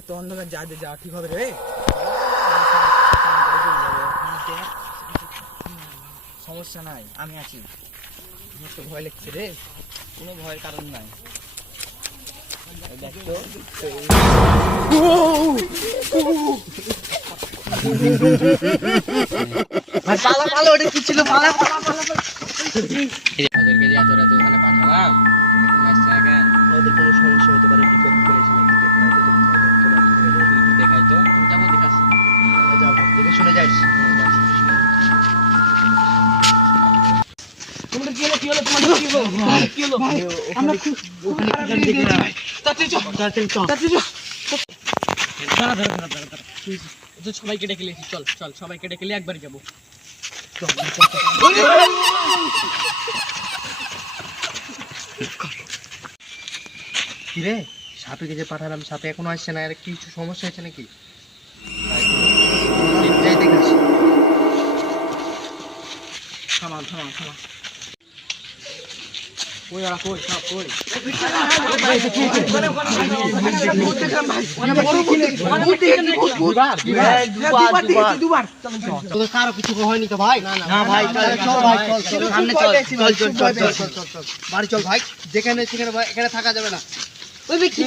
এত অন্ধকার যাওয়া ঠিক হবে রে? সমস্যা নাই, আমি আছি। আমার তো ভয় লাগছে রে। কোনো ভয়ের কারণ নাই। দেখ তো পালা পালা, ওটা কি ছিল? পালা পালা পালা। ওদেরকে যে এত রাতে ওখানে পাঠালাম, ওদের কোনো সমস্যা হতে পারে, বিপদ করেছে নাকি দেখাই তো। যাবো, দেখাচ্ছি। যাও, দেখে শুনে যাইস। তোমাদের কি হলো? কি হলো তোমাদের? কি হলো? কি হলো? আমরা ওখানে দেখে যাই। তাড়াতাড়ি চল, তাড়াতাড়ি চল, তাড়াতাড়ি চল। দাঁড়া দাঁড়া দাঁড়া দাঁড়া। তো সবাইকে ডেকে নিয়েছি, চল চল, সবাইকে ডেকে নিয়ে একবারই যাবো। কিরে, সাপেকে যে পাঠালাম, সাপে এখনো আসছে না। আর কিছু সমস্যা হয়েছে নাকি? থামা থামা থামা। কই আর কই সাপ কই? দুবার কারো কিছু হয়নি তো ভাই? না ভাই, চল ভাই, চল সামনে চল চল চল চল চল চল চল বাড়ি চল ভাই। যেখানে সেখানে ভাই, এখানে থাকা যাবে না। ওই ব্যক্তি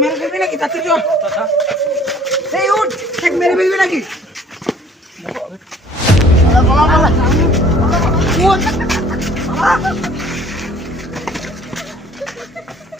মেরে ফেলবি নাকি? তাতে চল। এই উঠ, মেরে ফেলবি নাকি? বলা বলা